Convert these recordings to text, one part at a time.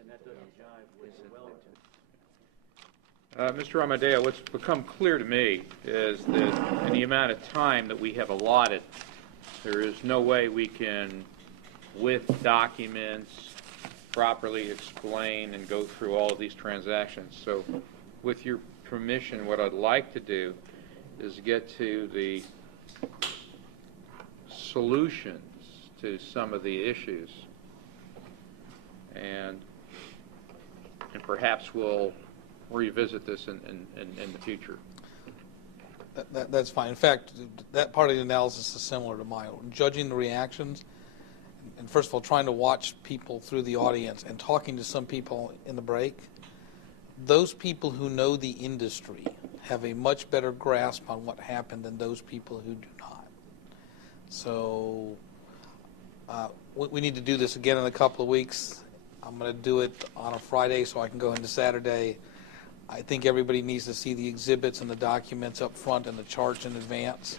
And that doesn't jive with the Wellington. Mr. Amodeo, what's become clear to me is that in the amount of time that we have allotted, there is no way we can, with documents, properly explain and go through all of these transactions. So with your permission, what I'd like to do is get to the solutions to some of the issues, and perhaps we'll revisit this in the future. That's fine. In fact, that part of the analysis is similar to mine. Judging the reactions, and first of all, trying to watch people through the audience and talking to some people in the break, those people who know the industry have a much better grasp on what happened than those people who do not. So we need to do this again in a couple of weeks. I'm going to do it on a Friday so I can go into Saturday. I think everybody needs to see the exhibits and the documents up front and the charts in advance.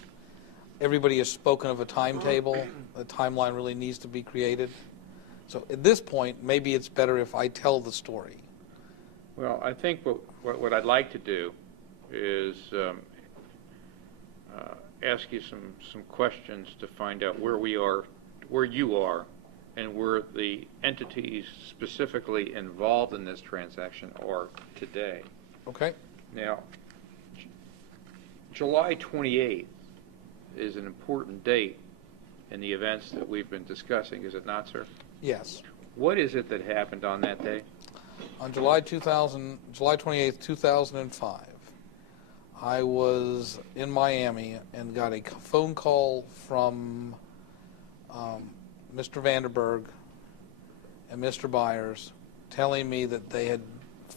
Everybody has spoken of a timetable. The timeline really needs to be created. So at this point, maybe it's better if I tell the story. Well, I think what I'd like to do is ask you some questions to find out where we are, where you are, and where the entities specifically involved in this transaction are today. Okay. Now, July 28th is an important date in the events that we've been discussing, is it not, sir? Yes. What is it that happened on that day? On July 28th, 2005, I was in Miami and got a phone call from Mr. Vanderberg and Mr. Byers telling me that they had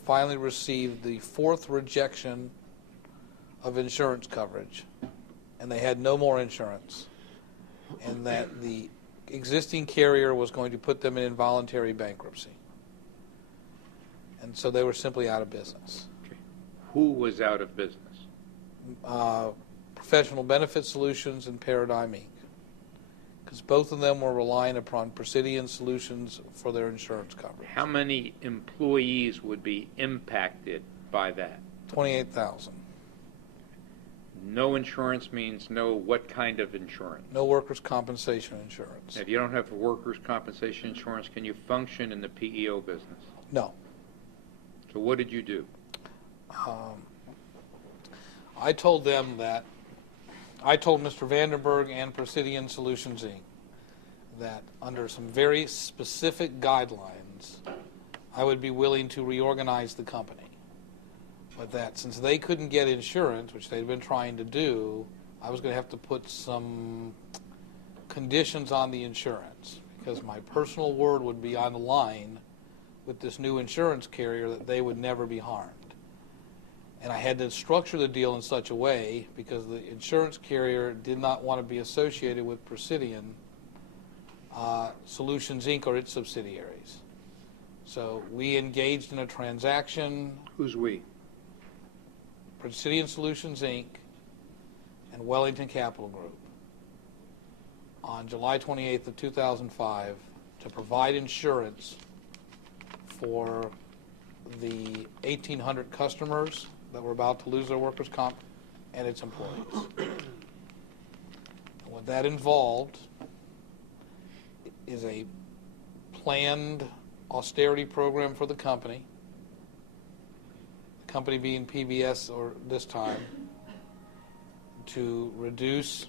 finally received the 4th rejection of insurance coverage, and they had no more insurance, and that the existing carrier was going to put them in involuntary bankruptcy. And so they were simply out of business. Okay. Who was out of business? Professional Benefit Solutions and Paradigm Inc., because both of them were relying upon Presidion Solutions for their insurance coverage. How many employees would be impacted by that? 28,000. No insurance means no what kind of insurance? No workers' compensation insurance. If you don't have workers' compensation insurance, can you function in the PEO business? No. So what did you do? I told them that, I told Mr. Vandenberg and Presidion Solutions Inc. that under some very specific guidelines, I would be willing to reorganize the company. But that since they couldn't get insurance, which they'd been trying to do, I was going to have to put some conditions on the insurance, because my personal word would be on the line with this new insurance carrier that they would never be harmed. And I had to structure the deal in such a way, because the insurance carrier did not want to be associated with Presidion Solutions Inc. or its subsidiaries. So we engaged in a transaction. Who's we? Presidion Solutions Inc. and Wellington Capital Group on July 28th of 2005 to provide insurance for the 1,800 customers that were about to lose their workers' comp and its employees. And what that involved is a planned austerity program for the company being PBS or this time, to reduce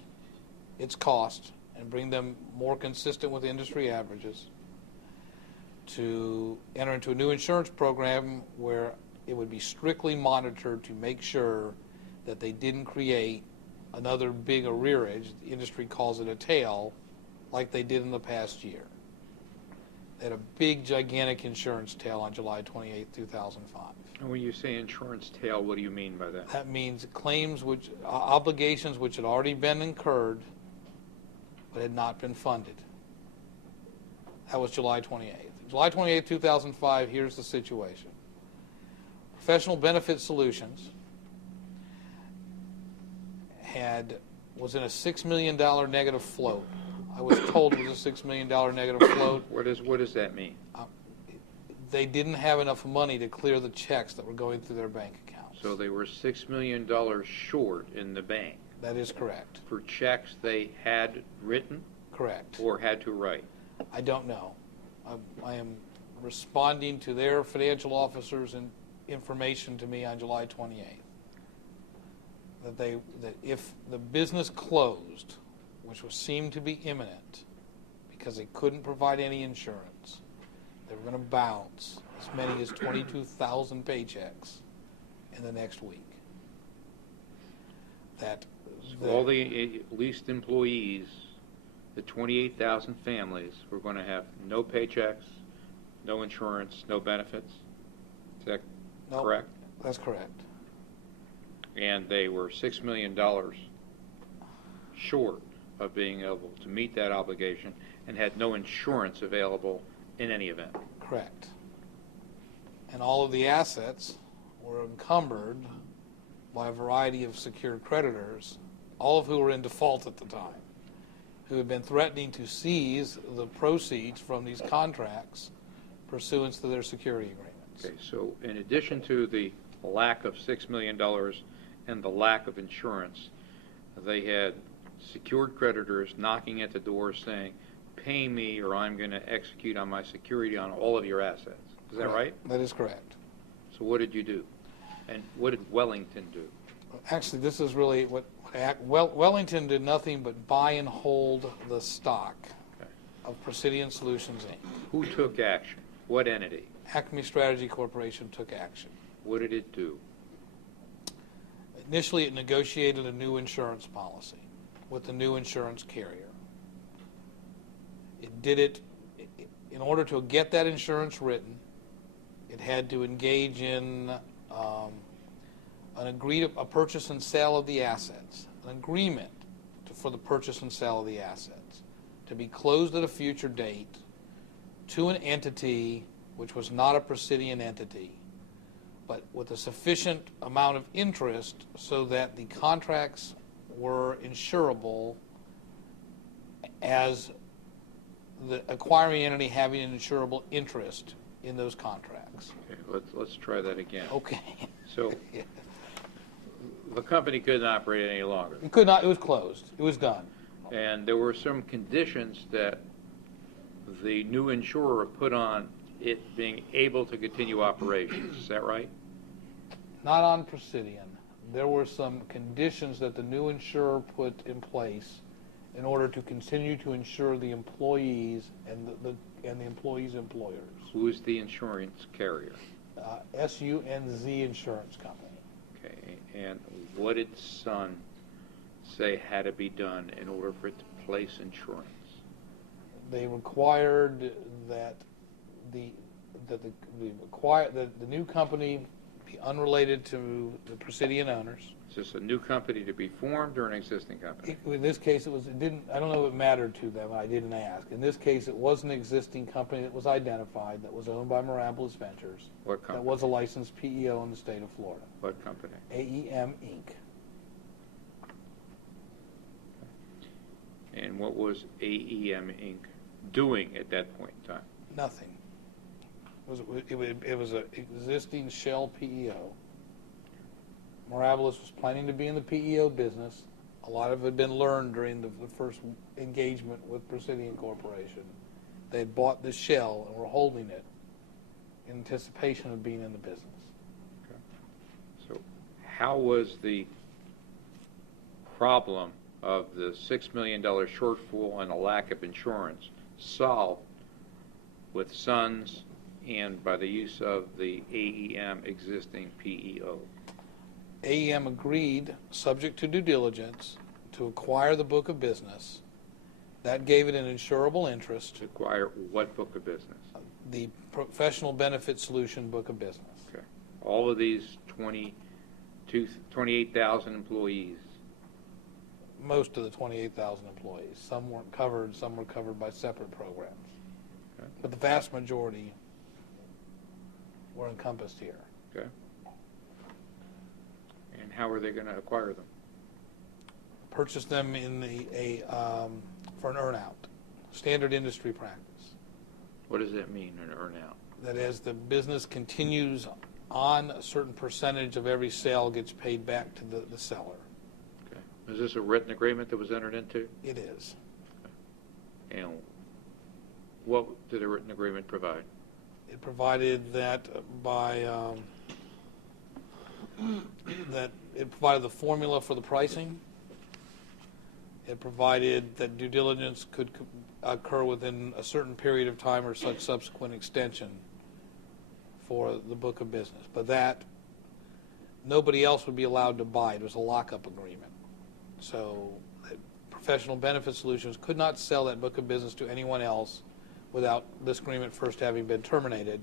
its cost and bring them more consistent with industry averages, to enter into a new insurance program where it would be strictly monitored to make sure that they didn't create another big arrearage, the industry calls it a tail, like they did in the past year. They had a big, gigantic insurance tail on July 28, 2005. And when you say insurance tail, what do you mean by that? That means claims which, obligations which had already been incurred but had not been funded. That was July 28th. July 28, 2005, here's the situation. Professional Benefit Solutions was in a $6 million negative float. I was told it was a $6 million negative float. What does that mean? They didn't have enough money to clear the checks that were going through their bank accounts. So they were $6 million short in the bank That is correct. for checks they had written Correct. or had to write. I don't know. I am responding to their financial officers and information to me on July 28th. That if the business closed, which seemed to be imminent, because they couldn't provide any insurance, they were going to bounce as many as 22,000 paychecks in the next week. So all the leased employees, the 28,000 families, were going to have no paychecks, no insurance, no benefits. Is that correct? That's correct. And they were $6 million short of being able to meet that obligation and had no insurance available in any event. Correct. And all of the assets were encumbered by a variety of secured creditors, all of who were in default at the time, who had been threatening to seize the proceeds from these contracts pursuant to their security agreements. Okay, so in addition to the lack of $6 million and the lack of insurance, they had secured creditors knocking at the door saying, pay me or I'm going to execute on my security on all of your assets. Is that right? That is correct. So what did you do? And what did Wellington do? Actually, this is really Wellington did nothing but buy and hold the stock of Presidion Solutions, Inc. Who took action? What entity? Acme Strategy Corporation took action. What did it do? Initially, it negotiated a new insurance policy with the new insurance carrier. It did it in order to get that insurance written. It had to engage in a purchase and sale of the assets, an agreement for the purchase and sale of the assets, to be closed at a future date to an entity which was not a Presidion entity, but with a sufficient amount of interest so that the contracts were insurable as the acquiring entity having an insurable interest in those contracts. Okay, let's try that again. Okay. So the company couldn't operate any longer. It could not. It was closed. It was done. And there were some conditions that the new insurer put on it being able to continue operations. Is that right? Not on Presidion. There were some conditions that the new insurer put in place in order to continue to insure the employees and the employees' employers. Who is the insurance carrier? SUNZ Insurance Company. Okay, and what did Sun say had to be done in order for it to place insurance? They required that the new company be unrelated to the Presidion owners. Is this a new company to be formed or an existing company? In this case, it didn't. I don't know if it mattered to them. I didn't ask. In this case, it was an existing company that was identified, that was owned by Mirabilis Ventures. What company? That was a licensed PEO in the state of Florida. What company? AEM Inc. And what was AEM Inc. doing at that point in time? Nothing. It was an existing shell PEO. Mirabilis was planning to be in the PEO business. A lot of it had been learned during the first engagement with Presidion Corporation. They had bought this shell and were holding it in anticipation of being in the business. Okay. So how was the problem of the $6 million shortfall and a lack of insurance solved with Sun's and by the use of the AEM existing PEO? AEM agreed, subject to due diligence, to acquire the book of business. That gave it an insurable interest. To acquire what book of business? The Professional Benefit Solution book of business. Okay. All of these 28,000 employees. Most of the 28,000 employees. Some weren't covered, some were covered by separate programs. Okay. But the vast majority were encompassed here. Okay. And how are they going to acquire them? Purchase them in for an earn-out. Standard industry practice. What does that mean, an earn-out? that as the business continues on, a certain percentage of every sale gets paid back to the seller. Okay. Is this a written agreement that was entered into? It is. And what did the written agreement provide? It provided that that it provided the formula for the pricing. It provided that due diligence could occur within a certain period of time or such subsequent extension for the book of business. But that nobody else would be allowed to buy. It was a lockup agreement. So Professional Benefit Solutions could not sell that book of business to anyone else without this agreement first having been terminated.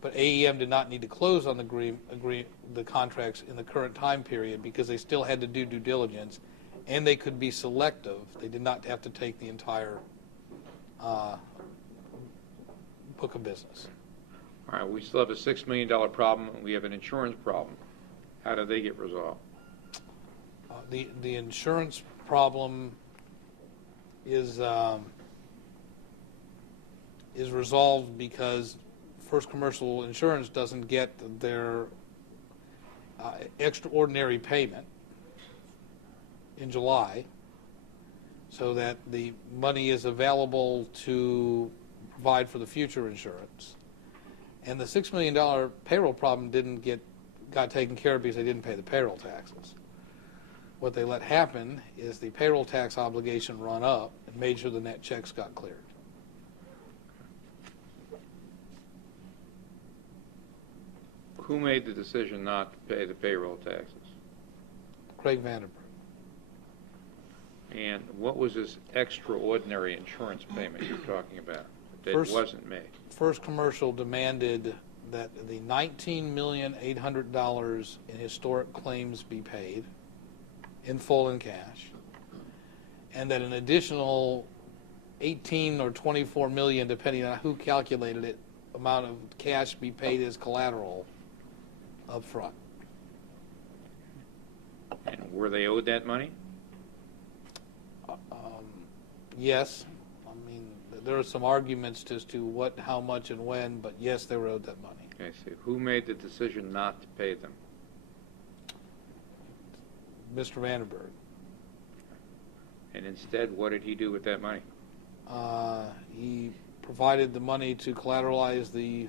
But AEM did not need to close on the contracts in the current time period because they still had to do due diligence, and they could be selective. They did not have to take the entire book of business. All right, we still have a $6 million problem, and we have an insurance problem. How do they get resolved? The insurance problem is resolved because First Commercial Insurance doesn't get their extraordinary payment in July, so that the money is available to provide for the future insurance. And the $6 million payroll problem got taken care of because they didn't pay the payroll taxes. What they let happen is the payroll tax obligation run up and made sure the net checks got cleared. Who made the decision not to pay the payroll taxes? Craig Vandenberg. And what was this extraordinary insurance payment you're talking about that wasn't made? First Commercial demanded that the $19,800,000 in historic claims be paid in full in cash, and that an additional 18 or 24 million, depending on who calculated it, amount of cash be paid as collateral up front. And were they owed that money? Yes. I mean, there are some arguments as to what, how much, and when, but yes, they were owed that money. Okay, so who made the decision not to pay them? Mr. Vandenberg. And instead, what did he do with that money? He provided the money to collateralize the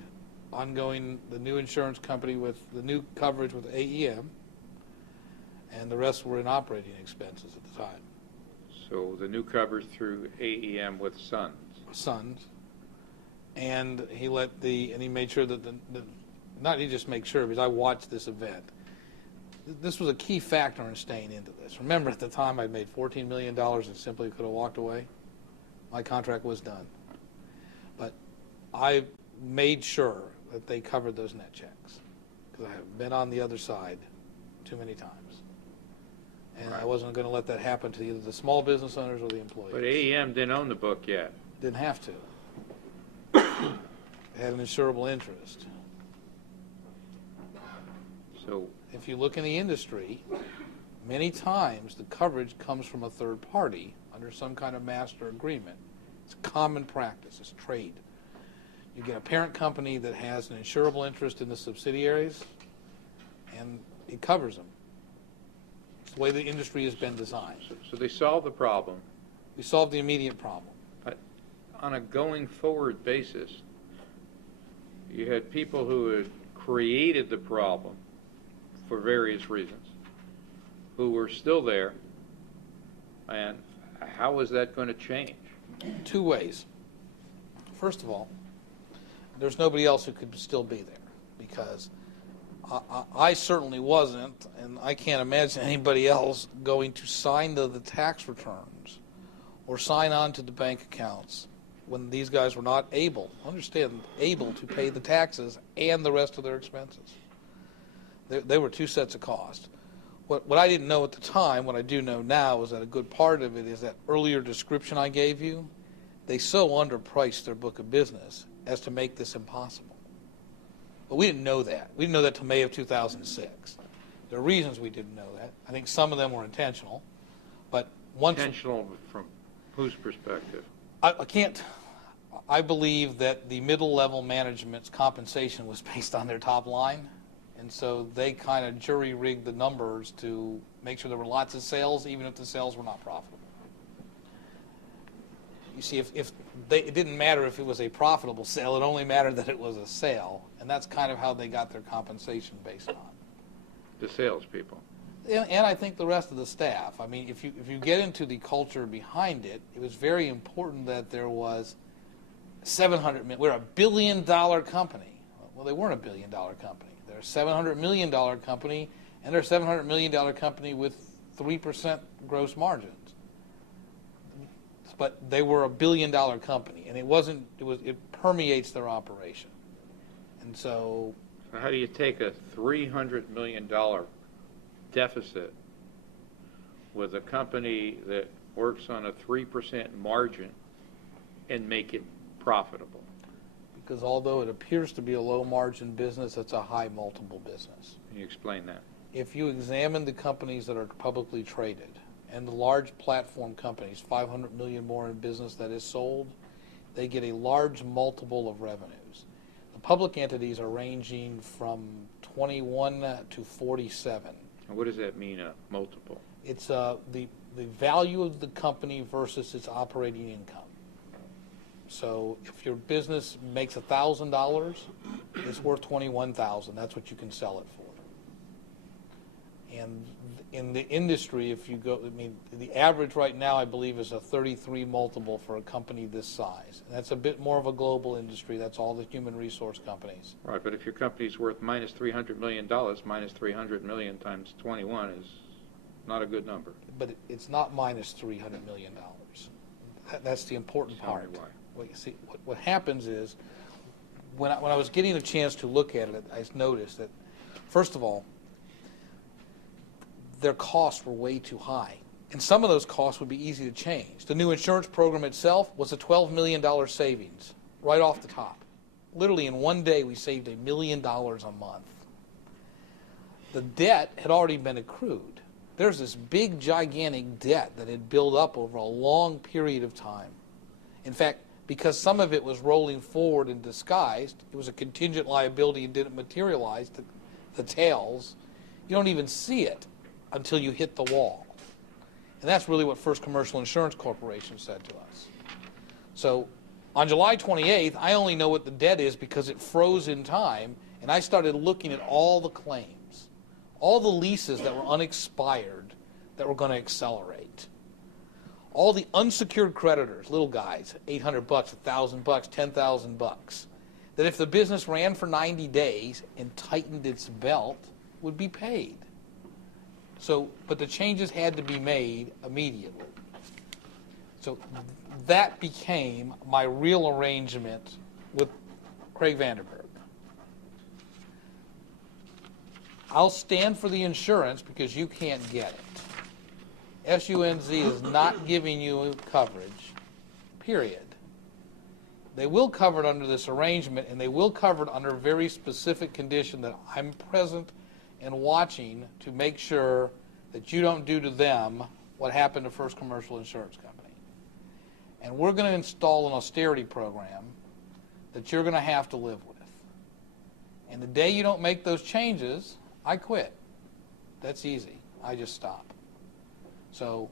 new insurance company with the new coverage with AEM, and the rest were in operating expenses at the time. So the new coverage through AEM with Sons. And he made sure that he just made sure, because I watched this event. This was a key factor in staying into this. Remember, at the time, I'd made $14 million and simply could have walked away. My contract was done. But I made sure that they covered those net checks, because I have been on the other side too many times. And right. I wasn't going to let that happen to either the small business owners or the employees. But AEM didn't own the book yet. Didn't have to. It had an insurable interest. So If you look in the industry, many times the coverage comes from a third party under some kind of master agreement. It's common practice. It's trade. You get a parent company that has an insurable interest in the subsidiaries, and it covers them. It's the way the industry has been designed. So they solved the problem. We solved the immediate problem. But on a going forward basis, you had people who had created the problem for various reasons, who were still there, and how is that going to change? Two ways. First of all, there's nobody else who could still be there, because I certainly wasn't, and I can't imagine anybody else going to sign the tax returns or sign on to the bank accounts when these guys were not able to pay the taxes and the rest of their expenses. They were two sets of costs. What I didn't know at the time, what I do know now, is that a good part of it is that earlier description I gave you. They so underpriced their book of business as to make this impossible. But we didn't know that. We didn't know that till May of 2006. There are reasons we didn't know that. I think some of them were intentional. But once Intentional from whose perspective? I can't. I believe that the middle level management's compensation was based on their top line, and so they kind of jury rigged the numbers to make sure there were lots of sales, even if the sales were not profitable. You see, it didn't matter if it was a profitable sale, it only mattered that it was a sale, and that's kind of how they got their compensation based on. The salespeople. And I think the rest of the staff. I mean, if you get into the culture behind it, it was very important that there was $700 million. We're a $1 billion company. Well, they weren't a $1 billion company. They're a $700 million company, and they're a $700 million company with 3% gross margins. But they were a $1 billion company, and it permeates their operation. And so How do you take a $300 million deficit with a company that works on a 3% margin and make it profitable? because although it appears to be a low margin business, it's a high multiple business. Can you explain that? If you examine the companies that are publicly traded and the large platform companies, 500 million more in business that is sold, they get a large multiple of revenues. The public entities are ranging from 21 to 47. And what does that mean, a multiple? It's the value of the company versus its operating income. So if your business makes $1,000, it's worth $21,000. That's what you can sell it for. And in the industry, if you go, I mean, the average right now, I believe, is a 33 multiple for a company this size. And that's a bit more of a global industry. That's all the human resource companies. Right, but if your company's worth minus $300 million, minus 300 million times 21 is not a good number. But it's not minus $300 million. That's the important Tell me part. why. Well, you see, what happens is, when I was getting a chance to look at it, I noticed that, first of all, their costs were way too high. And some of those costs would be easy to change. The new insurance program itself was a $12 million savings right off the top. Literally in one day we saved $1 million a month. The debt had already been accrued. There's this big, gigantic debt that had built up over a long period of time. In fact, because some of it was rolling forward and disguised, it was a contingent liability and didn't materialize, the tails, you don't even see it until you hit the wall. And that's really what First Commercial Insurance Corporation said to us. So on July 28th, I only know what the debt is because it froze in time, and I started looking at all the claims, all the leases that were unexpired that were going to accelerate, all the unsecured creditors, little guys, $800, $1,000, $10,000, that if the business ran for 90 days and tightened its belt, would be paid. So, but the changes had to be made immediately. So that became my real arrangement with Craig Vanderberg. I'll stand for the insurance because you can't get it. SUNZ is not giving you coverage, period. They will cover it under this arrangement, and they will cover it under a very specific condition that I'm present and watching to make sure that you don't do to them what happened to First Commercial Insurance Company. And we're going to install an austerity program that you're going to have to live with. And the day you don't make those changes, I quit. That's easy. I just stop. So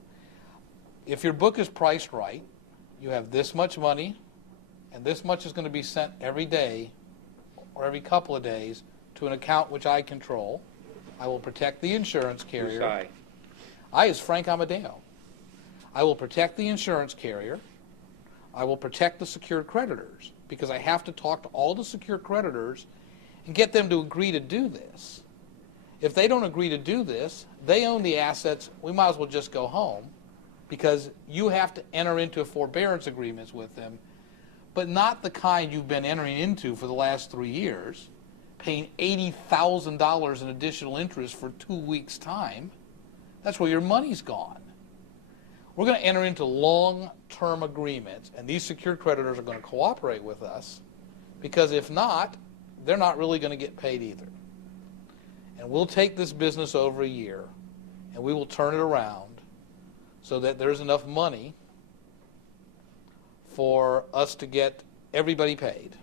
if your book is priced right, you have this much money, and this much is going to be sent every day or every couple of days to an account which I control. I will protect the insurance carrier. Who's I? I is Frank Amodeo. I will protect the insurance carrier. I will protect the secured creditors because I have to talk to all the secured creditors and get them to agree to do this. If they don't agree to do this, they own the assets, we might as well just go home because you have to enter into forbearance agreements with them, but not the kind you've been entering into for the last 3 years, paying $80,000 in additional interest for 2 weeks' time. That's where your money's gone. We're going to enter into long-term agreements, and these secured creditors are going to cooperate with us because if not, they're not really going to get paid either. And we'll take this business over a year, and we will turn it around so that there's enough money for us to get everybody paid.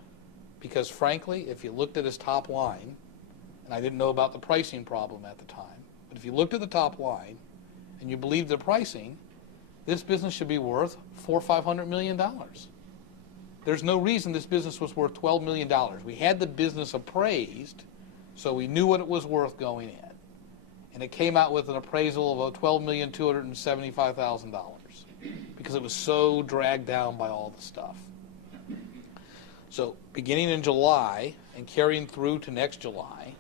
Because frankly, if you looked at his top line, and I didn't know about the pricing problem at the time, but if you looked at the top line and you believed the pricing, this business should be worth $400 or $500 million. There's no reason this business was worth $12 million. We had the business appraised, so we knew what it was worth going in. And it came out with an appraisal of $12,275,000 because it was so dragged down by all the stuff. So beginning in July and carrying through to next July.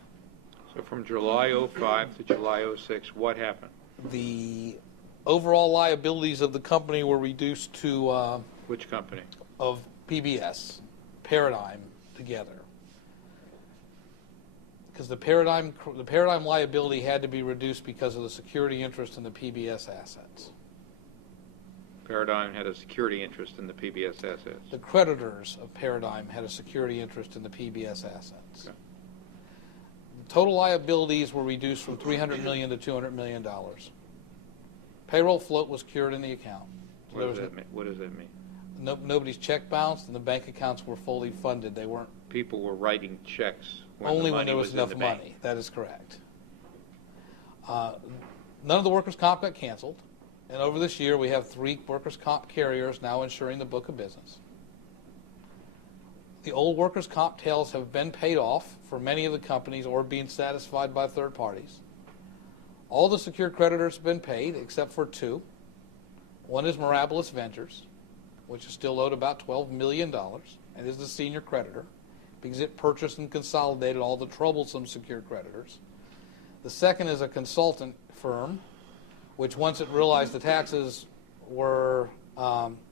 So from July 05 to July 06, what happened? The overall liabilities of the company were reduced to Which company? of PBS, Paradigm, together. Because the Paradigm liability had to be reduced because of the security interest in the PBS assets. Paradigm had a security interest in the PBS assets. The creditors of Paradigm had a security interest in the PBS assets. Okay. The total liabilities were reduced from $300 million to $200 million. Payroll float was cured in the account. So What does that mean? Nobody's check bounced, and the bank accounts were fully funded. They weren't People were writing checks only when the money there was in enough the bank. money. That is correct. None of the workers' comp got canceled, and over this year we have 3 workers' comp carriers now insuring the book of business. The old workers' comp tails have been paid off for many of the companies or being satisfied by third parties. All the secured creditors have been paid except for 2. One is Mirabilis Ventures, which is still owed about $12 million and is the senior creditor because it purchased and consolidated all the troublesome secured creditors. The second is a consultant firm, which once it realized the taxes were,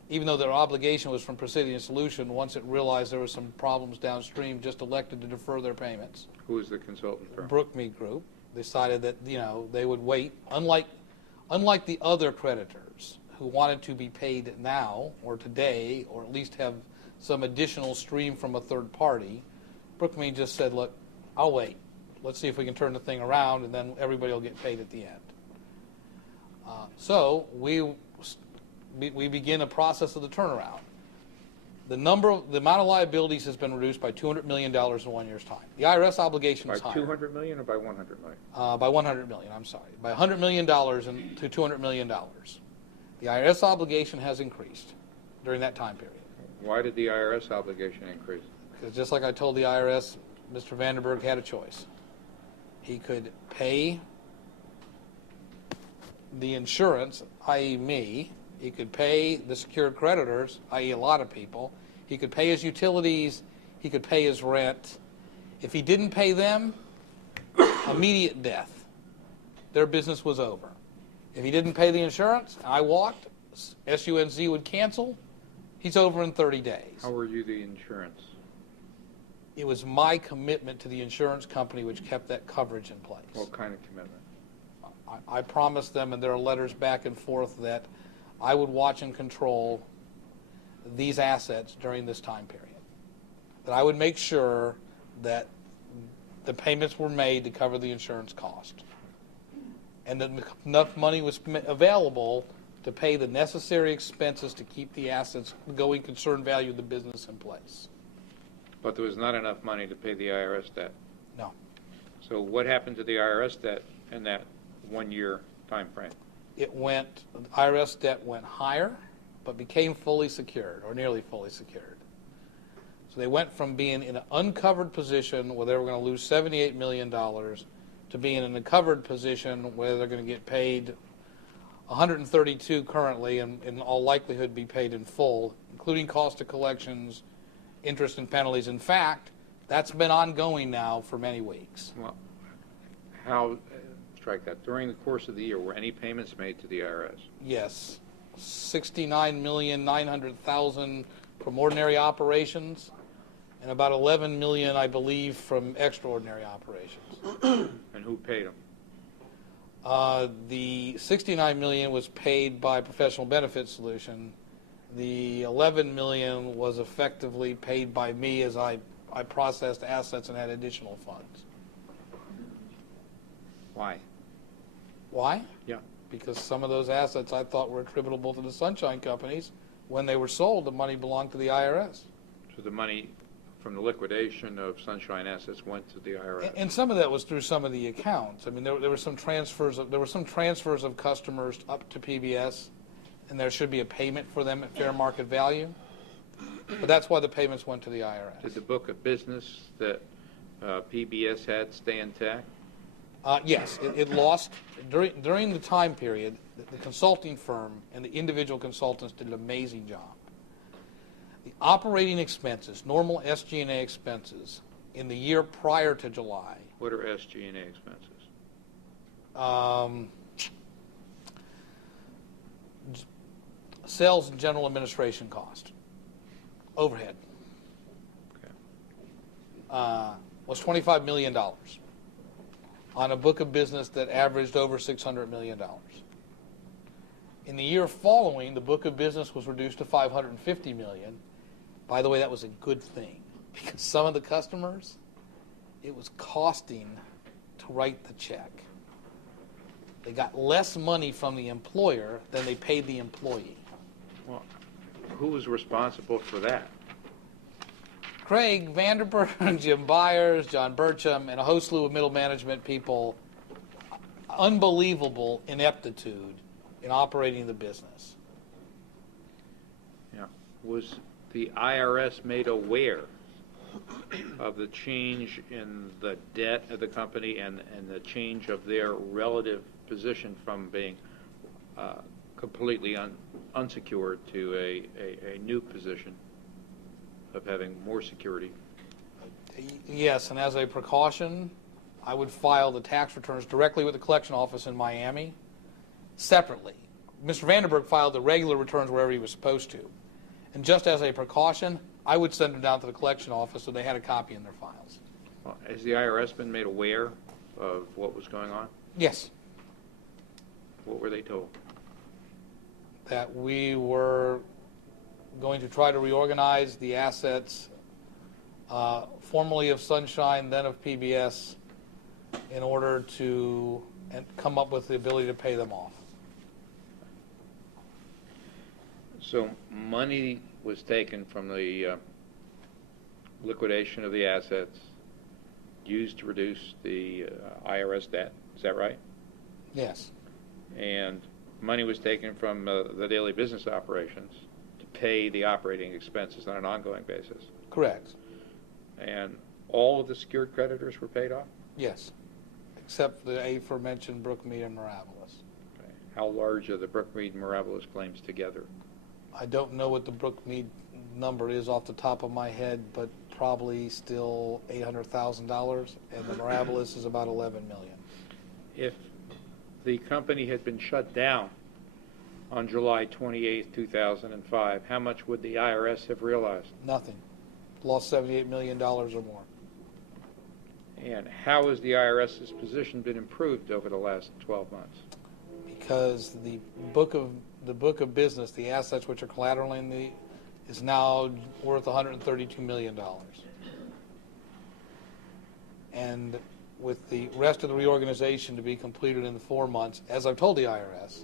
even though their obligation was from Presidion Solution, once it realized there were some problems downstream, just elected to defer their payments. Who is the consultant firm? Brookmead Group decided that they would wait, unlike the other creditors who wanted to be paid now or today, or at least have some additional stream from a third party. Brookmead just said, look, I'll wait. Let's see if we can turn the thing around, and then everybody will get paid at the end. So we begin a process of the turnaround. The amount of liabilities has been reduced by $200 million in 1 year's time. The IRS obligation is By higher. $200 million or by $100 million? By $100 million, I'm sorry. By $100 million to $200 million. The IRS obligation has increased during that time period. Why did the IRS obligation increase? Because just like I told the IRS, Mr. Vandenberg had a choice. He could pay the insurance, i.e. me. He could pay the secured creditors, i.e. a lot of people. He could pay his utilities. He could pay his rent. If he didn't pay them, immediate death. Their business was over. If he didn't pay the insurance, and I walked, SUNZ would cancel, he's over in 30 days. How were you the insurance? It was my commitment to the insurance company which kept that coverage in place. What kind of commitment? I promised them, and there are letters back and forth, that I would watch and control these assets during this time period. That I would make sure that the payments were made to cover the insurance cost. And that enough money was available to pay the necessary expenses to keep the assets going concern value of the business in place. But there was not enough money to pay the IRS debt. No. So what happened to the IRS debt in that 1 year time frame? IRS debt went higher, but became fully secured, or nearly fully secured. So they went from being in an uncovered position where they were going to lose $78 million to being in a covered position where they're going to get paid 132 currently, and in all likelihood be paid in full, including cost of collections, interest and penalties. In fact, that's been ongoing now for many weeks. Well, how, strike that, during the course of the year, were any payments made to the IRS? Yes, $69,900,000 from ordinary operations, and about $11 million, I believe, from extraordinary operations. And who paid them? The $69 million was paid by Professional Benefit Solution. The $11 million was effectively paid by me as I processed assets and had additional funds. Why? Why? Yeah. Because some of those assets I thought were attributable to the Sunshine Companies. When they were sold, the money belonged to the IRS. So the money from the liquidation of Sunshine assets went to the IRS. And some of that was through some of the accounts. I mean, there were some transfers of customers up to PBS, and there should be a payment for them at fair market value. But that's why the payments went to the IRS. Did the book of business that PBS had stay intact? Yes, it lost during the time period. The consulting firm and the individual consultants did an amazing job. The operating expenses, normal SG&A expenses, in the year prior to July. What are SG&A expenses? Sales and general administration cost, overhead, was $25 million on a book of business that averaged over $600 million. In the year following, the book of business was reduced to $550 million. By the way, that was a good thing because some of the customers, it was costing to write the check. They got less money from the employer than they paid the employee. Well, who was responsible for that? Craig Vanderburg, Jim Byers, John Burcham, and a whole slew of middle management people, unbelievable ineptitude in operating the business. Yeah. Was the IRS made aware of the change in the debt of the company and the change of their relative position from being completely unsecured to a new position of having more security? Yes, and as a precaution, I would file the tax returns directly with the collection office in Miami separately. Mr. Vanderburg filed the regular returns wherever he was supposed to. And just as a precaution, I would send them down to the collection office so they had a copy in their files. Well, has the IRS been made aware of what was going on? Yes. What were they told? That we were going to try to reorganize the assets, formerly of Sunshine, then of PBS, in order to come up with the ability to pay them off. So money was taken from the liquidation of the assets, used to reduce the IRS debt. Is that right? Yes. And money was taken from the daily business operations to pay the operating expenses on an ongoing basis. Correct. And all of the secured creditors were paid off? Yes, except the aforementioned Brookmead and Mirabilis. Okay. How large are the Brookmead and Mirabilis claims together? I don't know what the Brookmead number is off the top of my head, but probably still $800,000, and the Mirabilis is about $11 million. If the company had been shut down on July 28, 2005, how much would the IRS have realized? Nothing. Lost $78 million or more. And how has the IRS's position been improved over the last 12 months? Because the book of business, the assets which are collateral in the, is now worth $132 million. And with the rest of the reorganization to be completed in 4 months, as I've told the IRS,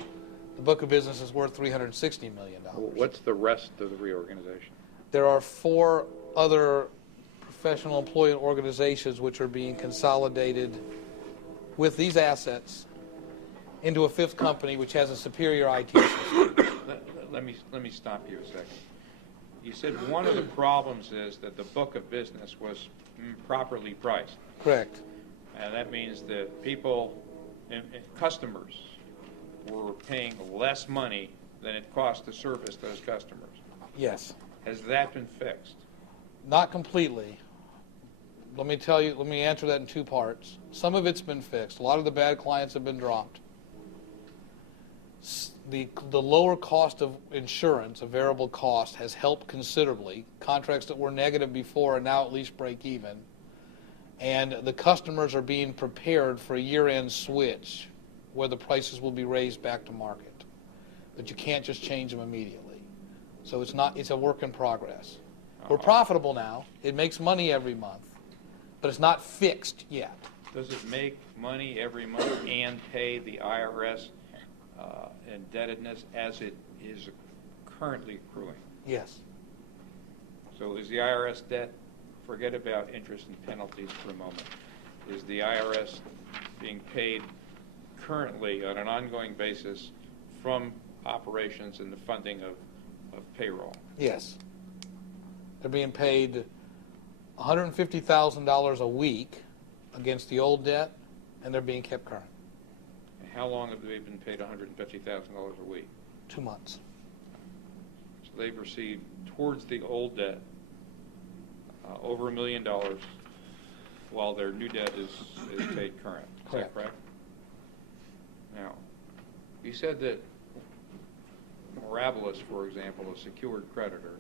the book of business is worth $360 million. What's the rest of the reorganization? There are 4 other professional employee organizations which are being consolidated with these assets into a 5th company which has a superior IT system. Let me stop you a second. You said one of the problems is that the book of business was properly priced. Correct. And that means that people, and customers, were paying less money than it cost to service those customers. Yes. Has that been fixed? Not completely. Let me answer that in 2 parts. Some of it's been fixed. A lot of the bad clients have been dropped. The lower cost of insurance, a variable cost, has helped considerably. Contracts that were negative before are now at least break even. And the customers are being prepared for a year-end switch where the prices will be raised back to market. But you can't just change them immediately. So it's a work in progress. We're profitable now. It makes money every month. But it's not fixed yet. Does it make money every month and pay the IRS indebtedness as it is currently accruing? Yes. So is the IRS debt, forget about interest and penalties for a moment, is the IRS being paid currently on an ongoing basis from operations and the funding of payroll? Yes. They're being paid $150,000 a week against the old debt, and they're being kept current. And how long have they been paid $150,000 a week? 2 months. So they've received towards the old debt over $1 million, while their new debt is paid current. Is that correct? Now, you said that Mirabilis, for example, a secured creditor,